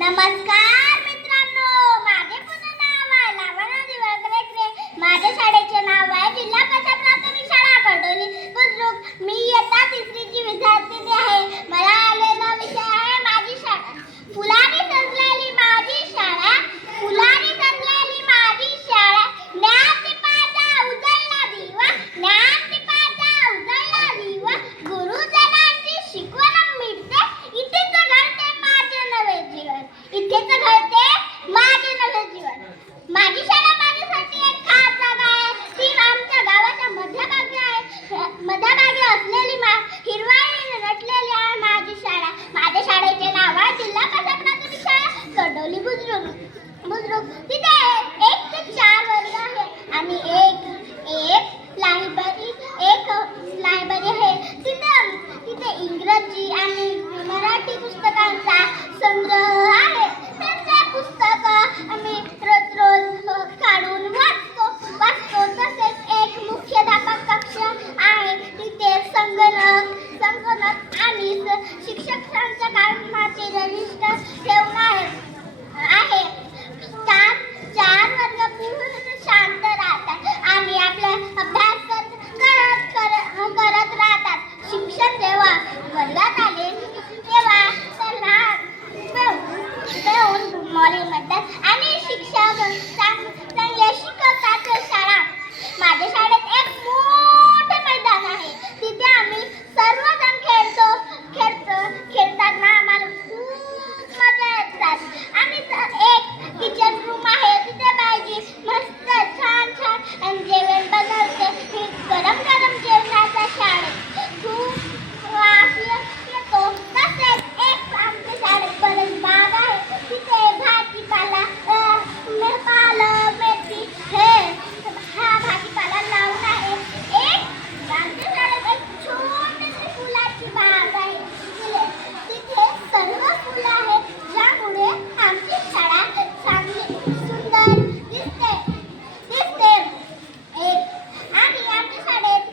नमस्कार मित्रांनो, माझे पूर्ण नाव आहे लावण्य दिवाकरे. माझ्या शाळेचे नाव आहे जिल्हा परिषद प्राथमिक शाळा कडोली बुद्रुक. मी इयत्ता 3रीची विद्यार्थिनी आहे. मला आलेला विषय आहे माझी शाळा. फुलांनी सजलेली माझी शाळा, फुलांनी सजलेली माझी शाळा. ज्ञानदीपाचा उजळला दिवा, ज्ञानदीपाचा उजळला दिवा. गुरुजनांची शिकवण मिळते, इथेच घडते माझे नवे जीवन, इथेच घडते माझे नवे जीवन. माझी शाळा माझ्यासाठी एक खास जागा आहे. ती आमच्या गावाच्या मध्यभागी आहे. मध्यभागी असलेली हिरवाईने नटलेली आहे माझी शाळा. माझ्या शाळेचे नाव आहे जिल्हा परिषद प्राथमिक शाळा कडोली बुद्रुक. तिथे 1 ते 4 वर्ग आहे आणि एक लायब्ररी आहे. तिथे इंग्रजी आणि मराठी पुस्तकांचा संग्रह आहे. त्याचे पुस्तक आम्ही रोज काढून वाचतो. तसेच एक मुख्याध्यापक कक्ष आहे. तिथे संगणक आणि शिक्षकांच्या कामाचे रजिस्टर ठेवून आहे. 4 वर्ग पूर्ण शांत राहतात आणि आपला अभ्यास करत राहतात. शिक्षक जेव्हा वर्गात आले तेव्हा त्यांना मॉर्निंग म्हणतात आणि शिक्षक चांगले शिकवतात. माझ्या शाळेत एक मोठे मैदान आहे. तिथे आम्ही सर्वजण खेळताना आम्हाला खूप मजा येतात. आणि एक किचन रूम आहे. तिथे बायजी मस्त छान जेवण बनवते. गरम जेवणाचा शाळेत खूप वास येतो. तसेच एक आमच्या शाळेत बरंच बाग आहे. तिथे भाजीपाला पालक मेथी हा भाजीपाला लावून आहे. आमच्या शाळेत एक छोटीशी फुलाची बाग आहे. तिथे सर्व फुलं आहेत, ज्यामुळे आमची शाळा चांगली सुंदर दिसते. आणि आमच्या शाळेत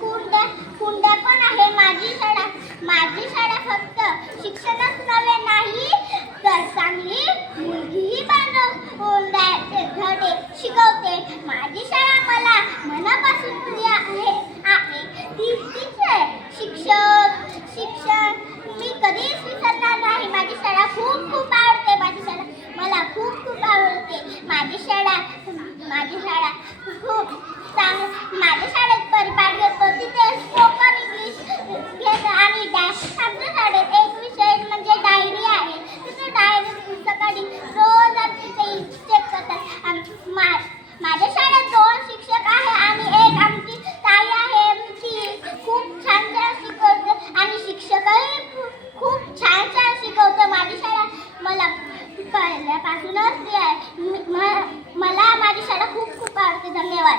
कुंड्या पण आहे. माझी शाळा फक्त शिक्षणच नव्हे नाही तर चांगली मुलगीही बनवून द्यायचे धडे शिकवते. माझी शाळा मला मनापासून प्रिय आहे. तिचे शिक्षण मी कधीच विसरणार नाही. माझी शाळा खूप आवडते. मला खूप आवडते. माझी शाळा खूप माझ्या शाळेत परिपाठ घेतो. तिथे स्पोकन इंग्लिश घेतो आणि आमच्या शाळेत एक विषय म्हणजे डायरी आहे. तिथे डायरी सकाळी रोज आमची चेक करतात. माझ्या शाळेत 2 शिक्षक आहे आणि एक आमची ताई आहे. ती खूप छान शिकवते आणि शिक्षकही खूप छान शिकवते. माझी शाळा मला पहिल्यापासूनच प्रिय आहे. मला माझी शाळा खूप आवडते. धन्यवाद.